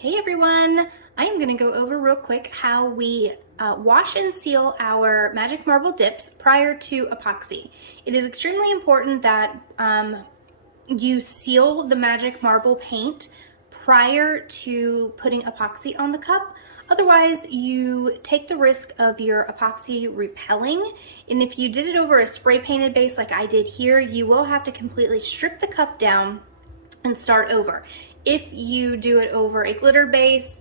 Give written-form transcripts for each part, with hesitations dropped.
Hey everyone, I am going to go over real quick how we wash and seal our magic marble dips prior to epoxy. It is extremely important that you seal the magic marble paint prior to putting epoxy on the cup. Otherwise, you take the risk of your epoxy repelling. And if you did it over a spray painted base like I did here, you will have to completely strip the cup down and start over. If you do it over a glitter base,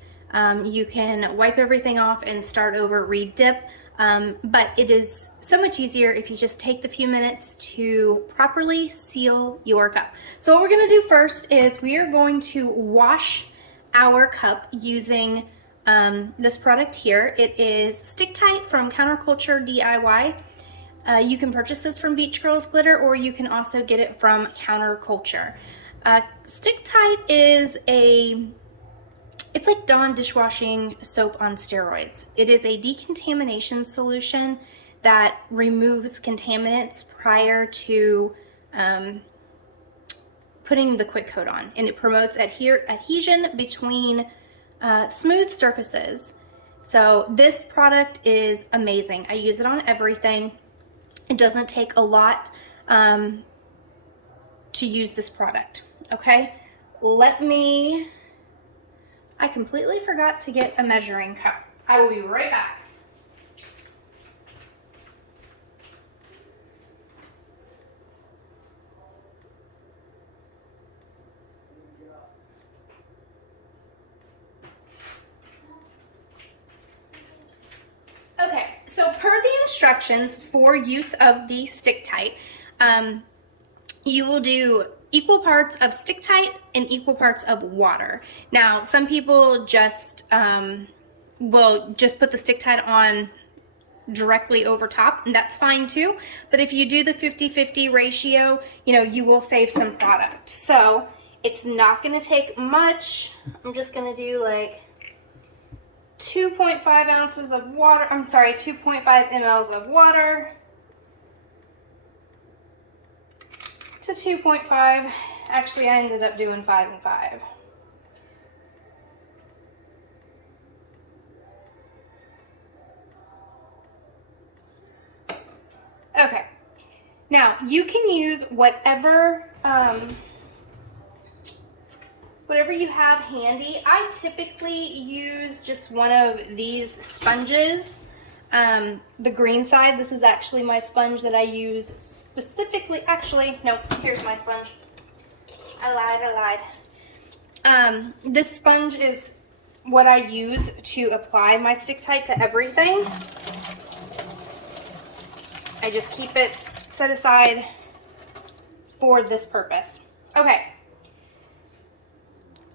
you can wipe everything off and start over, re-dip. But it is so much easier if you just take the few minutes to properly seal your cup. So what we're going to do first is we are going to wash our cup using this product here. It is Stick Tight from Counterculture DIY. You can purchase this from Beach Girls Glitter, or you can also get it from Counterculture. Stick Tight is it's like Dawn dishwashing soap on steroids. It is a decontamination solution that removes contaminants prior to putting the quick coat on, and it promotes adhesion between smooth surfaces. So this product is amazing. I use it on everything. It doesn't take a lot to use this product. Okay, I completely forgot to get a measuring cup. I will be right back. Okay, so per the instructions for use of the Stick Tight, you will do equal parts of Stick Tight and equal parts of water. Now, some people just will just put the Stick Tight on directly over top, and that's fine too. But if you do the 50-50 ratio, you will save some product. So it's not going to take much. I'm just going to do like 2.5 ounces of water. 2.5 mLs of water. To 2.5. Actually, I ended up doing 5 and 5. Okay. Now, you can use whatever you have handy. I typically use just one of these sponges. The green side, this is actually my sponge that I use specifically. Actually, no, here's my sponge. I lied. This sponge is what I use to apply my Stick Tight to everything. I just keep it set aside for this purpose. Okay.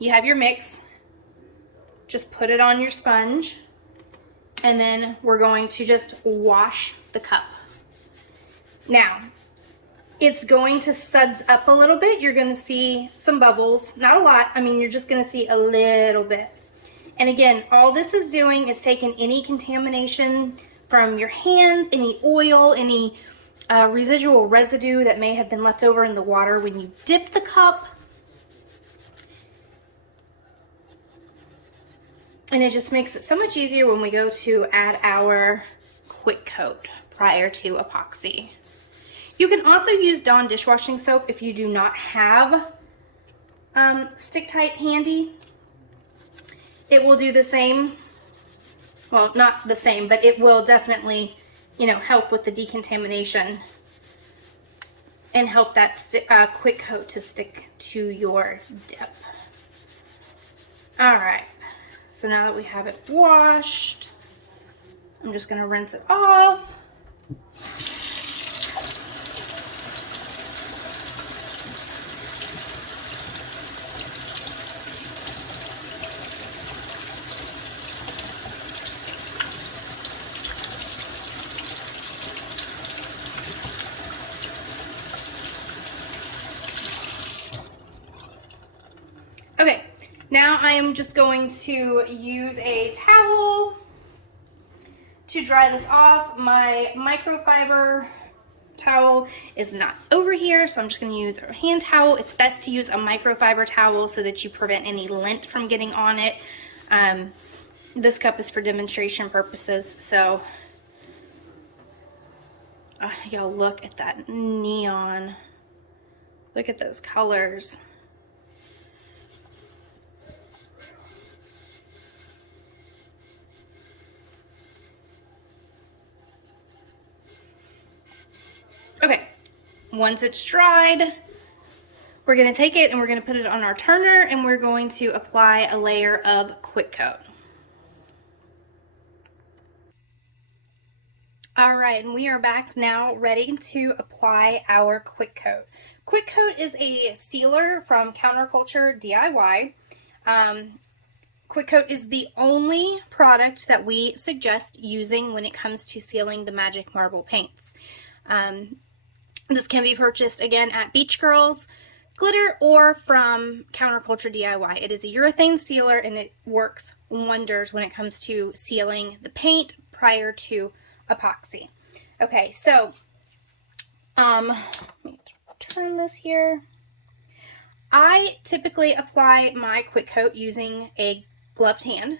You have your mix. Just put it on your sponge. And then we're going to just wash the cup. Now, it's going to suds up a little bit. You're going to see some bubbles. Not a lot. You're just going to see a little bit. And again, all this is doing is taking any contamination from your hands, any oil, any residual residue that may have been left over in the water when you dip the cup. And it just makes it so much easier when we go to add our quick coat prior to epoxy. You can also use Dawn dishwashing soap if you do not have Stick Tight handy. It will do the same. Well, not the same, but it will definitely, help with the decontamination and help that quick coat to stick to your dip. All right. So now that we have it washed, I'm just going to rinse it off. Okay. Now I am just going to use a towel to dry this off. My microfiber towel is not over here, so I'm just going to use a hand towel. It's best to use a microfiber towel so that you prevent any lint from getting on it. This cup is for demonstration purposes, so y'all look at that neon. Look at those colors. Okay, once it's dried, we're going to take it and we're going to put it on our turner and we're going to apply a layer of quick coat. All right, and we are back now ready to apply our quick coat. Quick coat is a sealer from Counterculture DIY. Quick coat is the only product that we suggest using when it comes to sealing the Magic Marble paints. This can be purchased again at Beach Girls Glitter or from Counterculture DIY. It is a urethane sealer and it works wonders when it comes to sealing the paint prior to epoxy. Okay, so let me turn this here. I typically apply my quick coat using a gloved hand.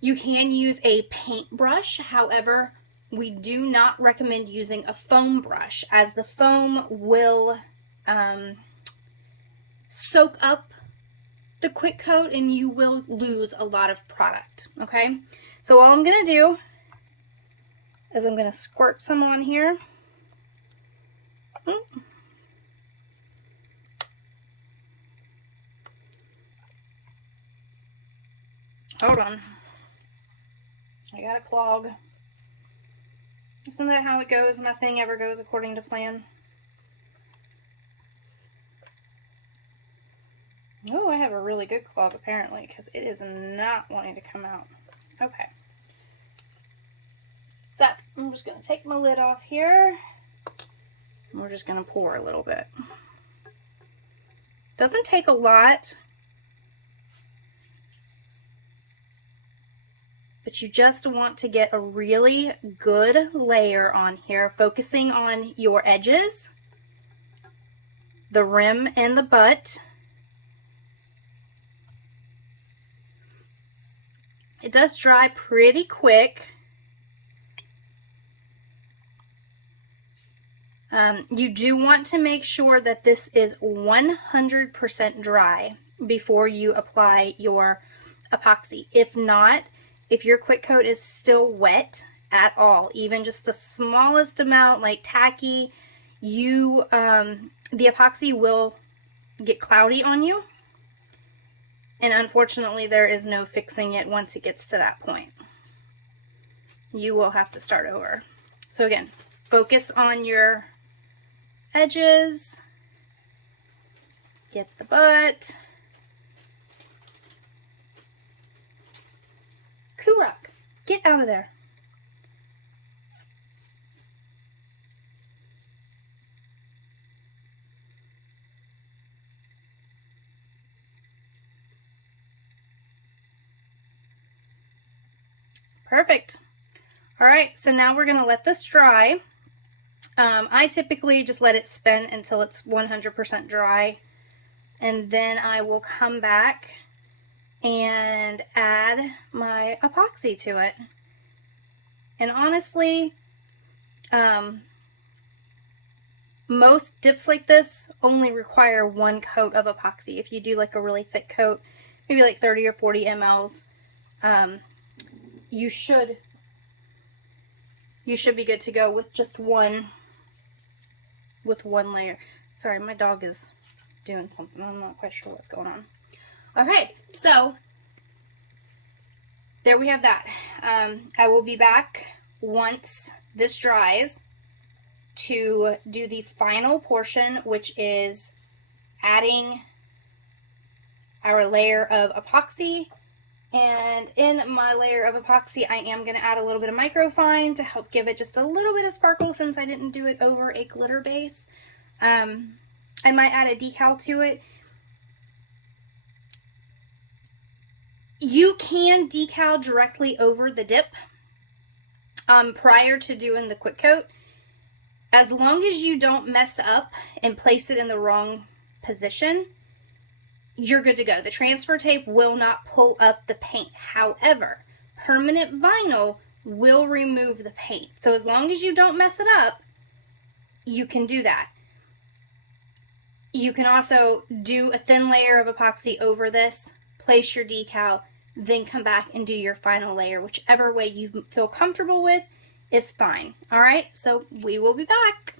You can use a paintbrush, however, we do not recommend using a foam brush as the foam will soak up the quick coat and you will lose a lot of product, okay? So all I'm going to do is I'm going to squirt some on here. Hold on. I got a clog. Isn't that how it goes? Nothing ever goes according to plan. Oh, I have a really good clog apparently because it is not wanting to come out. Okay. So I'm just going to take my lid off here. And we're just going to pour a little bit. Doesn't take a lot. But you just want to get a really good layer on here, focusing on your edges, the rim and the butt. It does dry pretty quick. You do want to make sure that this is 100% dry before you apply your epoxy. If not, if your quick coat is still wet at all, even just the smallest amount, like tacky, the epoxy will get cloudy on you. And unfortunately, there is no fixing it once it gets to that point. You will have to start over. So again, focus on your edges, get the butt. Kurak, get out of there. Perfect. All right, so now we're going to let this dry. I typically just let it spin until it's 100% dry, and then I will come back and add my epoxy to it. And honestly, most dips like this only require one coat of epoxy. If you do like a really thick coat, maybe like 30 or 40 mLs, you should be good to go with just one layer. Sorry, my dog is doing something. I'm not quite sure what's going on. Okay, so there we have that. I will be back once this dries to do the final portion, which is adding our layer of epoxy. And in my layer of epoxy, I am going to add a little bit of microfine to help give it just a little bit of sparkle since I didn't do it over a glitter base. I might add a decal to it. You can decal directly over the dip prior to doing the quick coat. As long as you don't mess up and place it in the wrong position, you're good to go. The transfer tape will not pull up the paint. However, permanent vinyl will remove the paint. So as long as you don't mess it up, you can do that. You can also do a thin layer of epoxy over this, place your decal, then come back and do your final layer. Whichever way you feel comfortable with is fine. All right, so we will be back.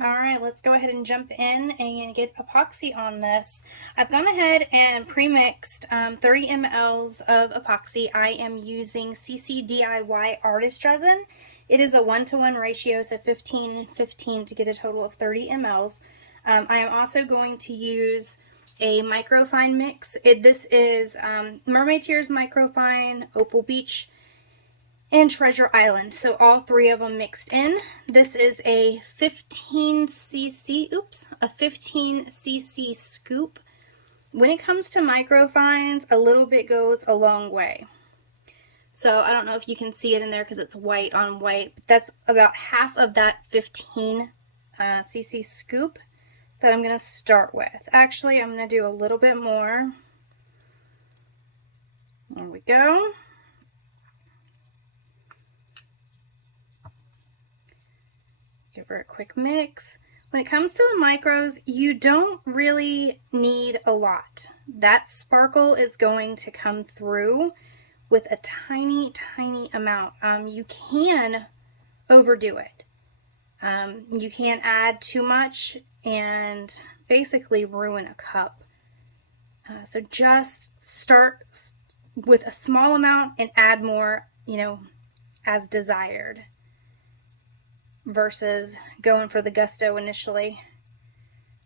All right, let's go ahead and jump in and get epoxy on this. I've gone ahead and pre-mixed 30 mLs of epoxy. I am using CC DIY Artist Resin. It is a 1-to-1 ratio, so 15 and 15 to get a total of 30 mLs. I am also going to use a microfine mix. This is Mermaid Tears Microfine, Opal Beach, and Treasure Island. So all three of them mixed in. This is a 15 cc scoop. When it comes to microfines, a little bit goes a long way. So I don't know if you can see it in there because it's white on white, but that's about half of that 15 cc scoop that I'm going to start with. Actually, I'm going to do a little bit more. There we go. Give her a quick mix. When it comes to the micros, you don't really need a lot. That sparkle is going to come through with a tiny, tiny amount. You can overdo it. You can add too much and basically ruin a cup. So just start with a small amount and add more, as desired, versus going for the gusto initially.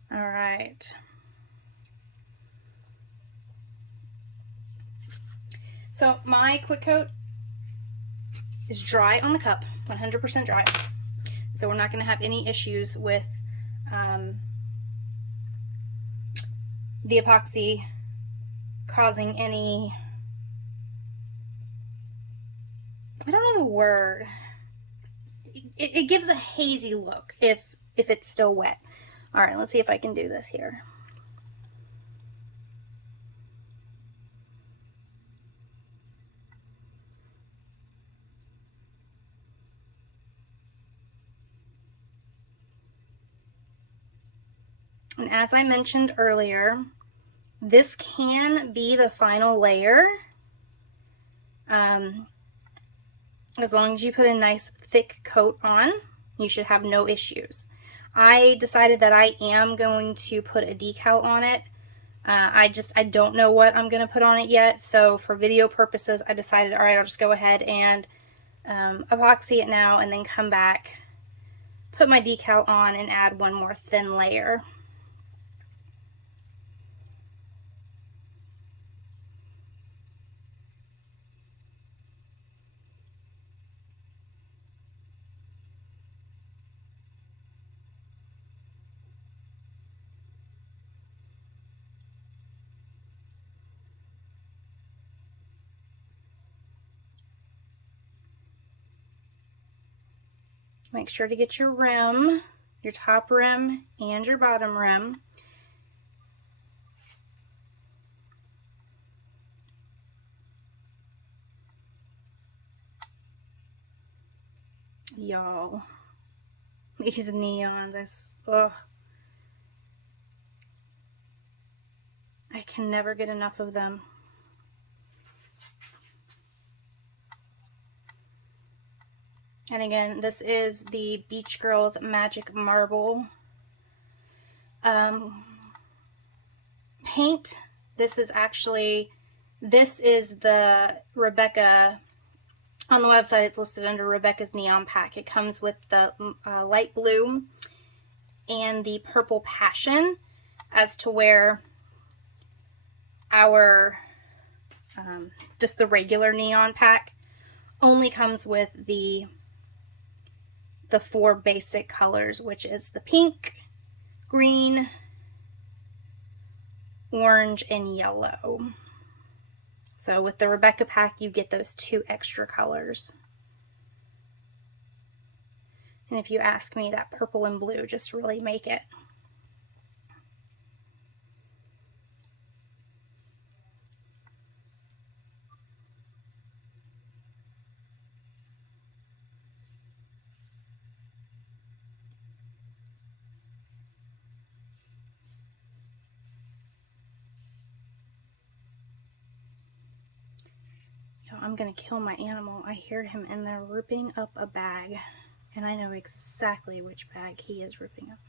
All right. So my quick coat is dry on the cup, 100% dry. So we're not going to have any issues with the epoxy causing any, I don't know the word. It gives a hazy look if it's still wet. All right, let's see if I can do this here. And as I mentioned earlier, this can be the final layer. As long as you put a nice thick coat on, you should have no issues. I decided that I am going to put a decal on it. I don't know what I'm going to put on it yet. So for video purposes, I decided, all right, I'll just go ahead and epoxy it now and then come back, put my decal on, and add one more thin layer. Make sure to get your rim, your top rim, and your bottom rim. Y'all, these neons, I can never get enough of them. And again, this is the Girlz Magic Marble paint. This is the Rebecca, on the website it's listed under Rebecca's Neon Pack. It comes with the light blue and the purple passion, as to where our, just the regular neon pack only comes with the four basic colors, which is the pink, green, orange, and yellow. So with the Rebecca pack, you get those 2 extra colors. And if you ask me, that purple and blue just really make it. I'm gonna kill my animal. I hear him in there ripping up a bag, and I know exactly which bag he is ripping up.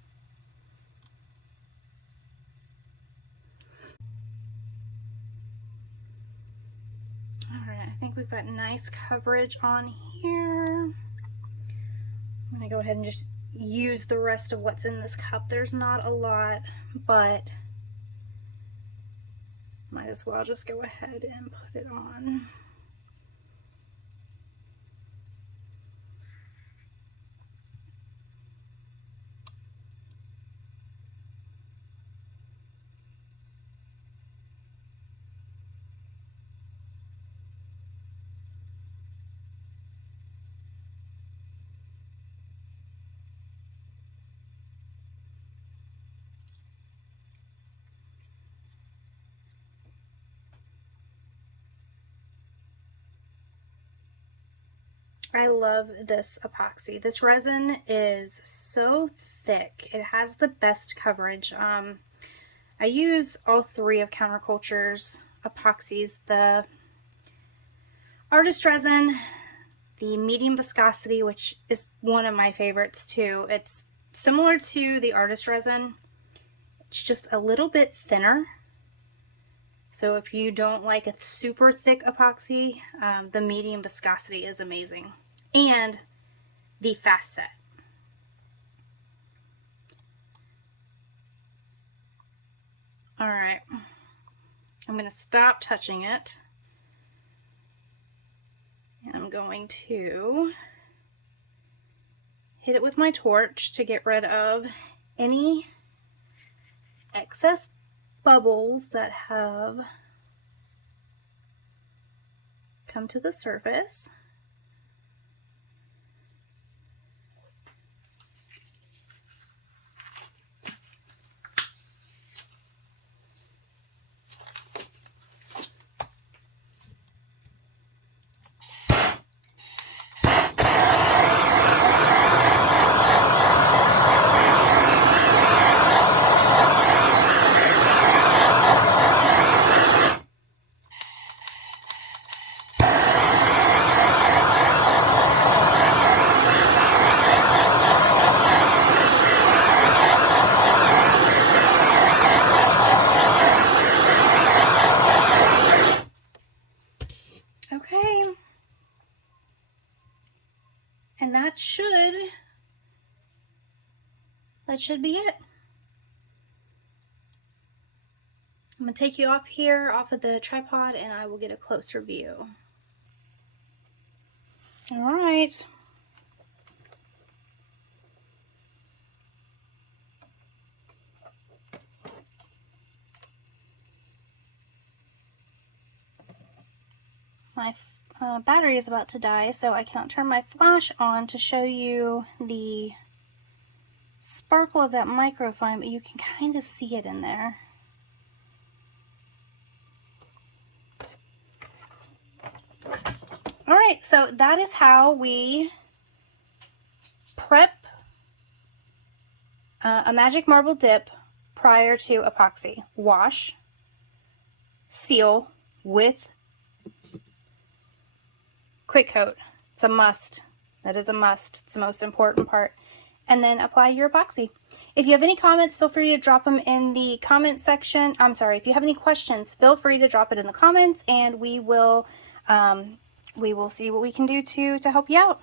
Alright, I think we've got nice coverage on here. I'm gonna go ahead and just use the rest of what's in this cup. There's not a lot, but might as well just go ahead and put it on. I love this epoxy. This resin is so thick. It has the best coverage. I use all three of Counterculture's epoxies. The artist resin, the medium viscosity, which is one of my favorites too. It's similar to the artist resin. It's just a little bit thinner. So if you don't like a super thick epoxy, the medium viscosity is amazing. And the fast set. All right, I'm going to stop touching it. And I'm going to hit it with my torch to get rid of any excess bubbles that have come to the surface. Okay, and that should be it. I'm gonna take you off here, off of the tripod, and I will get a closer view. All right. My battery is about to die, so I cannot turn my flash on to show you the sparkle of that microfine, but you can kind of see it in there. All right, so that is how we prep a magic marble dip prior to epoxy. Wash, seal with quick coat. It's a must. That is a must. It's the most important part. And then apply your epoxy. If you have any comments, feel free to drop them in the comment section. I'm sorry, if you have any questions, feel free to drop it in the comments, and we will see what we can do to help you out.